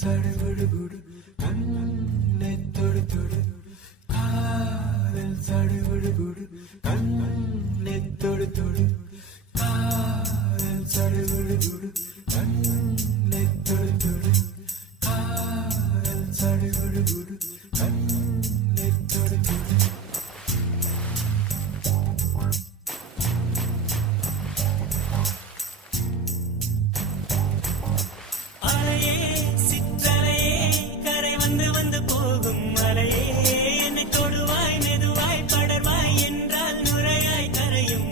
சடுகுடு கண்ணை தொடு தொடு காதல் சடுகுடு கண்ணை தொடு தொடு காதல் சடுகுடு கண்ணை தொடு தொடு காதல் சடுகுடு கண்ணை தொடு தொடு என்னை தொடுவாய் மெதுவாய் படர்வாய் என்றால் நுரையாய் கரையும்